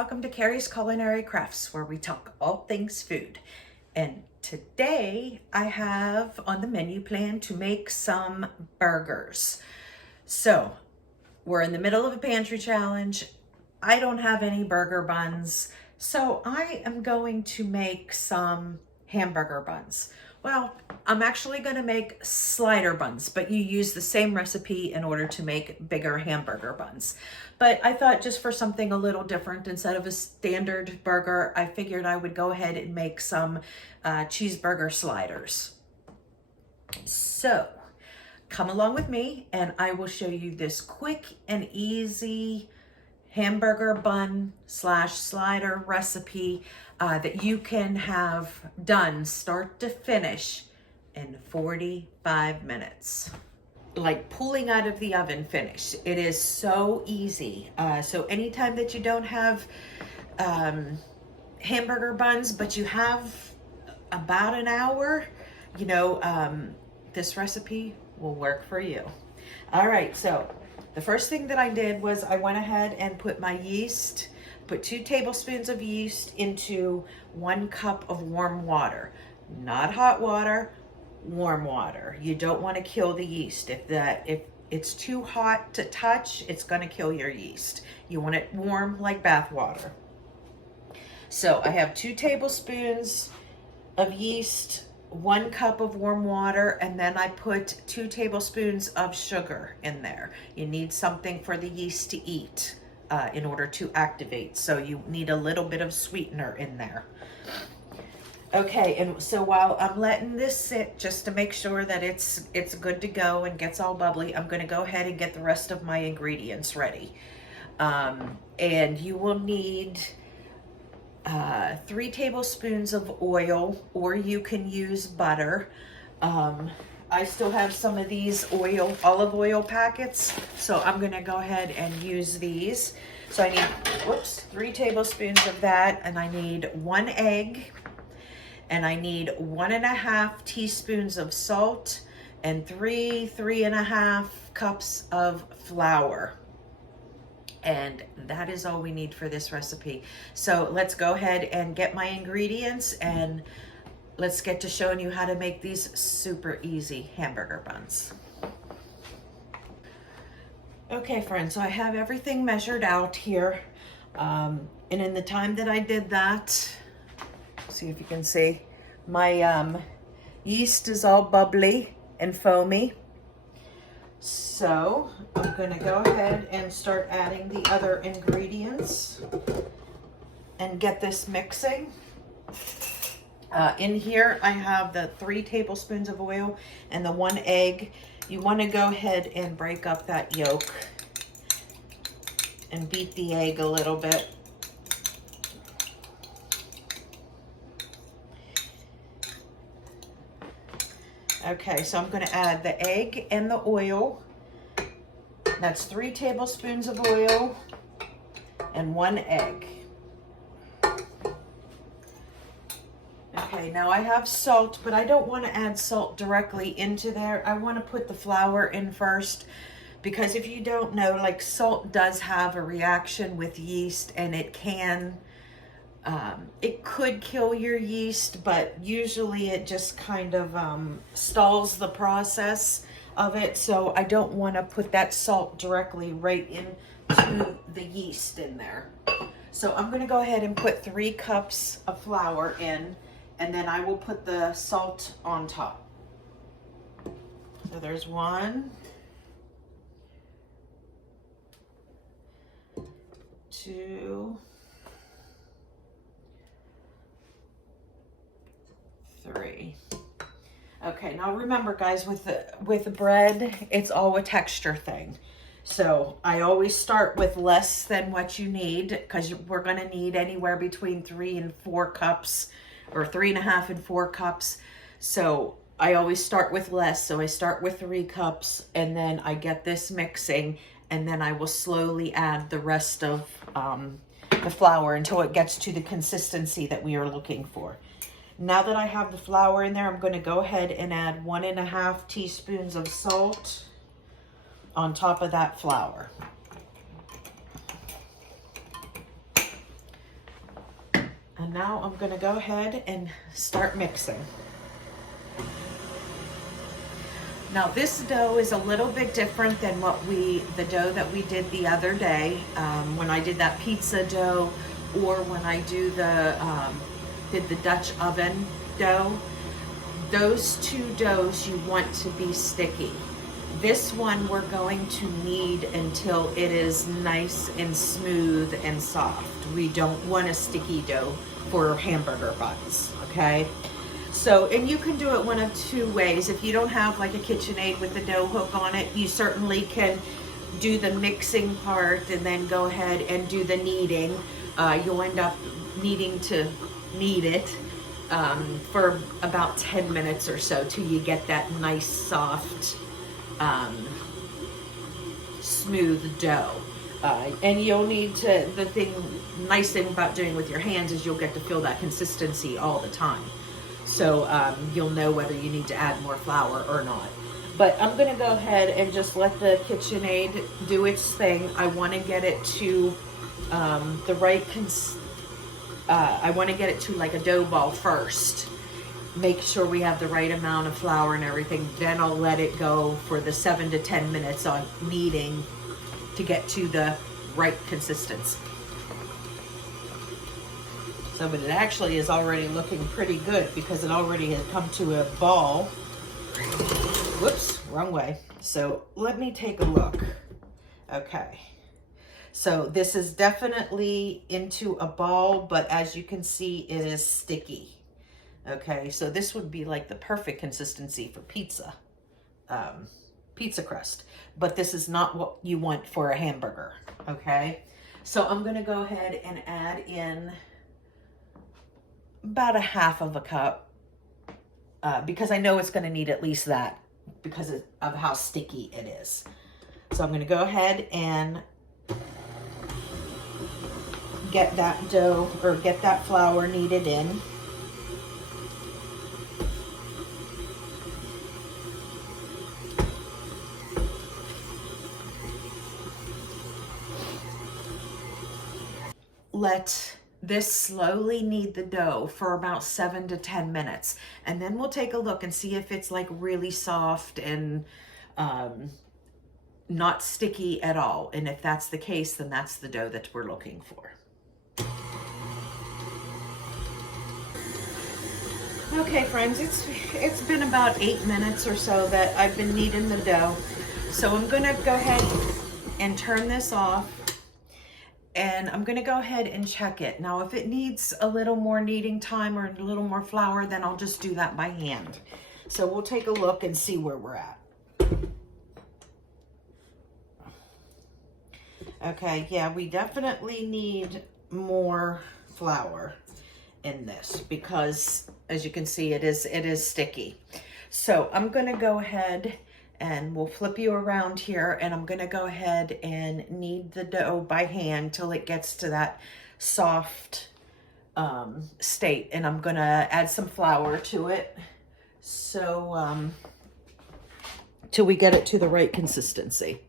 welcome to Carrie's Culinary Crafts, where we talk all things food. And today I have on the menu plan to make some burgers. So we're in the middle of a pantry challenge. I don't have any burger buns, so I am going to make some hamburger buns. Well, I'm actually going to make slider buns, but you use the same recipe in order to make bigger hamburger buns. But I thought just for something a little different, instead of a standard burger, I figured I would go ahead and make some cheeseburger sliders. So come along with me and I will show you this quick and easy hamburger bun / slider recipe that you can have done start to finish in 45 minutes. Like pulling out of the oven finish. It is so easy. So anytime that you don't have hamburger buns, but you have about an hour, this recipe will work for you. All right, so the first thing that I did was I went ahead and put 2 tablespoons of yeast into 1 cup of warm water. Not hot water, warm water. You don't want to kill the yeast. If it's too hot to touch, it's going to kill your yeast. You want it warm like bath water. So I have 2 tablespoons of yeast, 1 cup of warm water, and then I put 2 tablespoons of sugar in there. You need something for the yeast to eat in order to activate. So you need a little bit of sweetener in there. Okay, and so while I'm letting this sit just to make sure that it's good to go and gets all bubbly, I'm going to go ahead and get the rest of my ingredients ready. And you will need 3 tablespoons of oil, or you can use butter. I still have some of these olive oil packets, so I'm going to go ahead and use these. So I need 3 tablespoons of that, and I need 1 egg, and I need 1.5 teaspoons of salt, and 3.5 cups of flour. And that is all we need for this recipe. So let's go ahead and get my ingredients, and let's get to showing you how to make these super easy hamburger buns. Okay, friends, so I have everything measured out here. And in the time that I did that, see if you can see, my yeast is all bubbly and foamy. So I'm going to go ahead and start adding the other ingredients and get this mixing. In here I have the 3 tablespoons of oil and the 1 egg. You want to go ahead and break up that yolk and beat the egg a little bit. Okay, so I'm going to add the egg and the oil. That's 3 tablespoons of oil and 1 egg. Okay, now I have salt, but I don't want to add salt directly into there. I want to put the flour in first, because if you don't know, like, salt does have a reaction with yeast, and it could kill your yeast, but usually it just kind of stalls the process of it. So I don't want to put that salt directly right into the yeast in there. So I'm going to go ahead and put 3 cups of flour in, and then I will put the salt on top. So there's 1, 2, 3. Okay, now remember, guys, with the bread, it's all a texture thing. So I always start with less than what you need, because we're going to need anywhere between 3 and 4 cups, or 3.5 and 4 cups. So I always start with less. So I start with 3 cups, and then I get this mixing, and then I will slowly add the rest of the flour until it gets to the consistency that we are looking for. Now that I have the flour in there, I'm going to go ahead and add 1.5 teaspoons of salt on top of that flour. And now I'm gonna go ahead and start mixing. Now this dough is a little bit different than the dough that we did the other day, when I did that pizza dough, or when I did the Dutch oven dough. Those two doughs you want to be sticky. This one we're going to knead until it is nice and smooth and soft. We don't want a sticky dough for hamburger buns, okay? So, and you can do it one of two ways. If you don't have like a KitchenAid with the dough hook on it, you certainly can do the mixing part and then go ahead and do the kneading. You'll end up needing to knead it for about 10 minutes or so till you get that nice, soft, smooth dough. And you'll need to, nice thing about doing with your hands is you'll get to feel that consistency all the time. So you'll know whether you need to add more flour or not. But I'm gonna go ahead and just let the KitchenAid do its thing. I wanna get it to the right I want to get it to like a dough ball first. Make sure we have the right amount of flour and everything. Then I'll let it go for the 7 to 10 minutes on kneading to get to the right consistency. So, but it actually is already looking pretty good because it already had come to a ball. Whoops, wrong way. So let me take a look. Okay. So this is definitely into a ball, but as you can see, it is sticky. Okay, so this would be like the perfect consistency for pizza, pizza crust. But this is not what you want for a hamburger, okay? So I'm gonna go ahead and add in about a half of a cup because I know it's gonna need at least that because of how sticky it is. So I'm gonna go ahead and get that dough or get that flour kneaded in. Let this slowly knead the dough for about 7 to 10 minutes. And then we'll take a look and see if it's like really soft and not sticky at all. And if that's the case, then that's the dough that we're looking for. Okay, friends, it's been about 8 minutes or so that I've been kneading the dough. So I'm gonna go ahead and turn this off, and I'm gonna go ahead and check it. Now, if it needs a little more kneading time or a little more flour, then I'll just do that by hand. So we'll take a look and see where we're at. Okay, yeah, we definitely need more flour in this because, as you can see, it is sticky. So I'm gonna go ahead and we'll flip you around here, and I'm gonna go ahead and knead the dough by hand till it gets to that soft state, and I'm gonna add some flour to it so till we get it to the right consistency.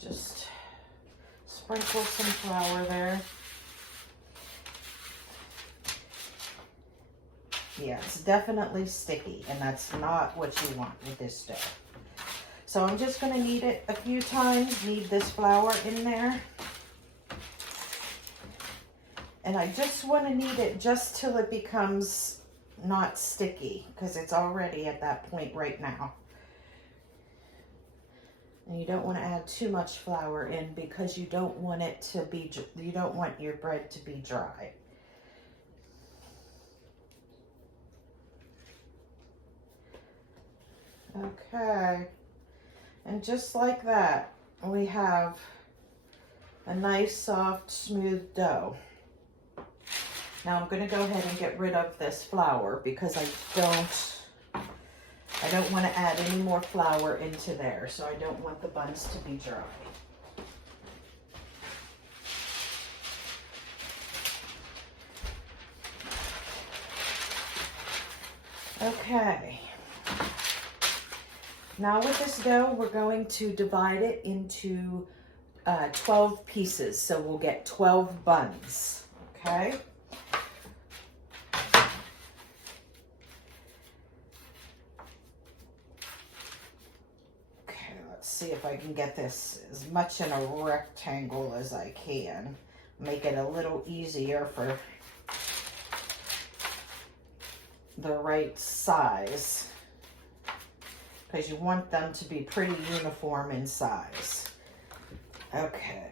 Just sprinkle some flour there. Yeah, it's definitely sticky, and that's not what you want with this dough. So I'm just going to knead it a few times, knead this flour in there. And I just want to knead it just till it becomes not sticky, because it's already at that point right now. And you don't want to add too much flour in because you don't want it to be, you don't want your bread to be dry. Okay, and just like that, we have a nice, soft, smooth dough. Now I'm going to go ahead and get rid of this flour because I don't want to add any more flour into there, so I don't want the buns to be dry. Okay. Now with this dough, we're going to divide it into 12 pieces. So we'll get 12 buns, okay? Okay, let's see if I can get this as much in a rectangle as I can. Make it a little easier for the right size, because you want them to be pretty uniform in size. Okay.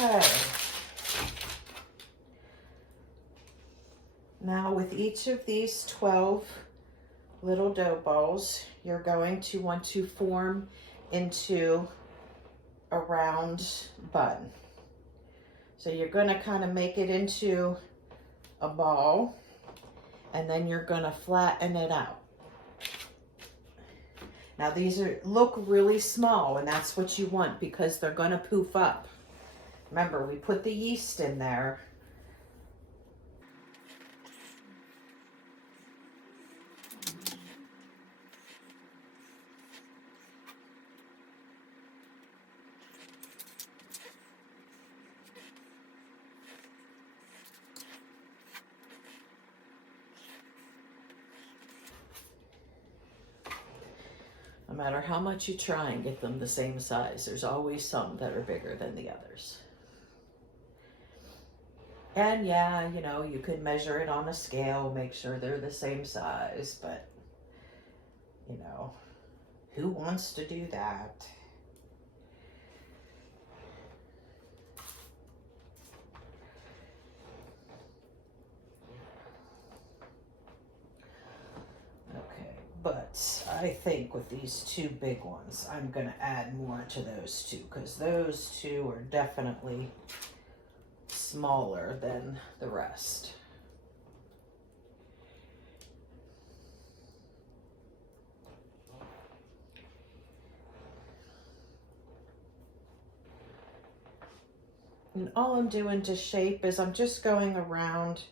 Okay. Now with each of these 12 little dough balls, you're going to want to form into a round bun. So you're going to kind of make it into a ball, and then you're going to flatten it out. Now these look really small, and that's what you want because they're going to poof up. Remember, we put the yeast in there. No matter how much you try and get them the same size, there's always some that are bigger than the others. And yeah, you know, you could measure it on a scale, make sure they're the same size, but, you know, who wants to do that? Okay, but I think with these two big ones, I'm going to add more to those two, because those two are definitely smaller than the rest. And all I'm doing to shape is I'm just going around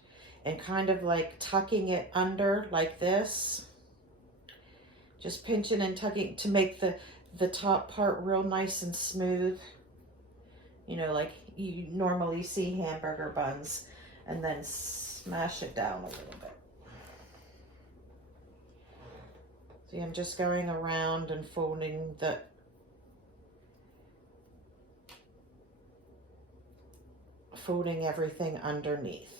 and kind of like tucking it under like this. Just pinching and tucking to make the top part real nice and smooth. You know, like you normally see hamburger buns, and then smash it down a little bit. See, I'm just going around and folding everything underneath.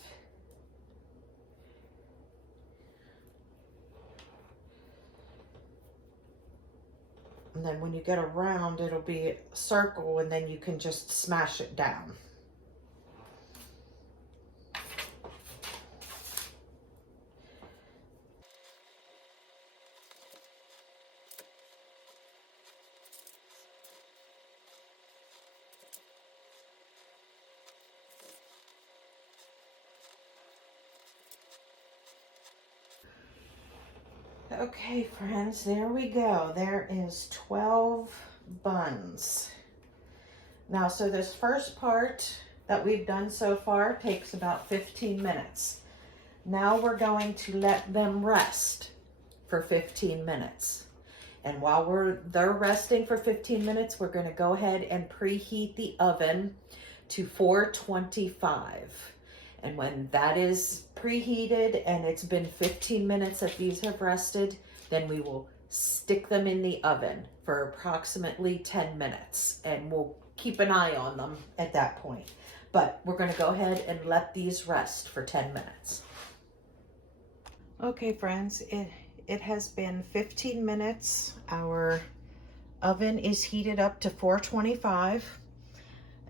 And then when you get around, it'll be a circle, and then you can just smash it down. Okay, friends, there we go. There is 12 buns. Now, so this first part that we've done so far takes about 15 minutes. Now we're going to let them rest for 15 minutes. And while they're resting for 15 minutes, we're going to go ahead and preheat the oven to 425. And when that is preheated and it's been 15 minutes that these have rested, then we will stick them in the oven for approximately 10 minutes. And we'll keep an eye on them at that point. But we're going to go ahead and let these rest for 10 minutes. Okay, friends, it has been 15 minutes. Our oven is heated up to 425.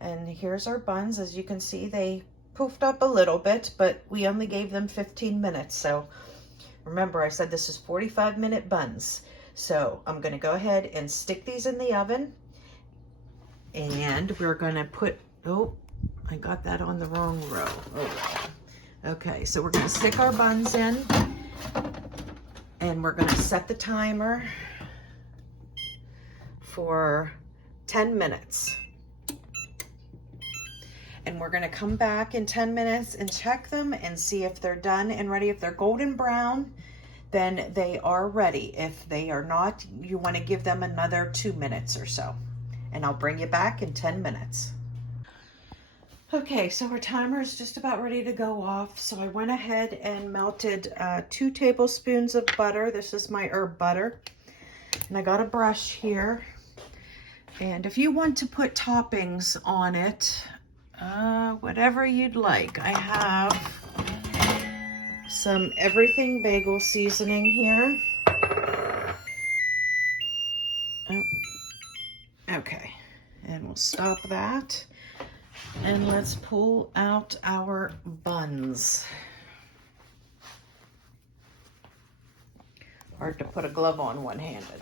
And here's our buns. As you can see, they poofed up a little bit, but we only gave them 15 minutes. So remember, I said this is 45-minute buns. So I'm gonna go ahead and stick these in the oven, and we're gonna put, oh, I got that on the wrong row. Oh. Okay, so we're gonna stick our buns in, and we're gonna set the timer for 10 minutes. And we're gonna come back in 10 minutes and check them and see if they're done and ready. If they're golden brown, then they are ready. If they are not, you wanna give them another 2 minutes or so. And I'll bring you back in 10 minutes. Okay, so our timer is just about ready to go off. So I went ahead and melted 2 tablespoons of butter. This is my herb butter. And I got a brush here. And if you want to put toppings on it, whatever you'd like. I have some everything bagel seasoning here. Oh, okay, and we'll stop that. And let's pull out our buns. Hard to put a glove on one-handed.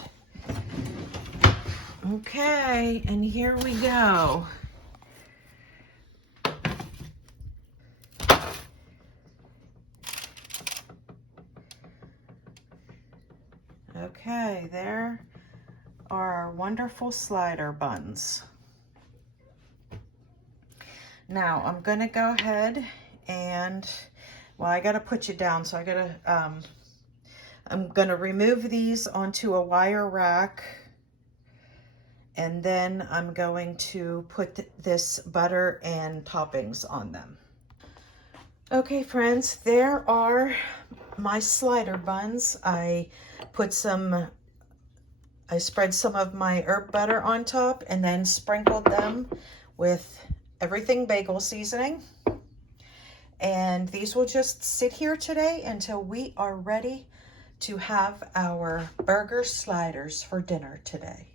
Okay, and here we go. Okay, there are our wonderful slider buns. Now I'm gonna go ahead and, well, I gotta put you down, so I gotta, I'm gonna remove these onto a wire rack, and then I'm going to put this butter and toppings on them. Okay, friends, there are my slider buns. I spread some of my herb butter on top and then sprinkled them with everything bagel seasoning. And these will just sit here today until we are ready to have our burger sliders for dinner today.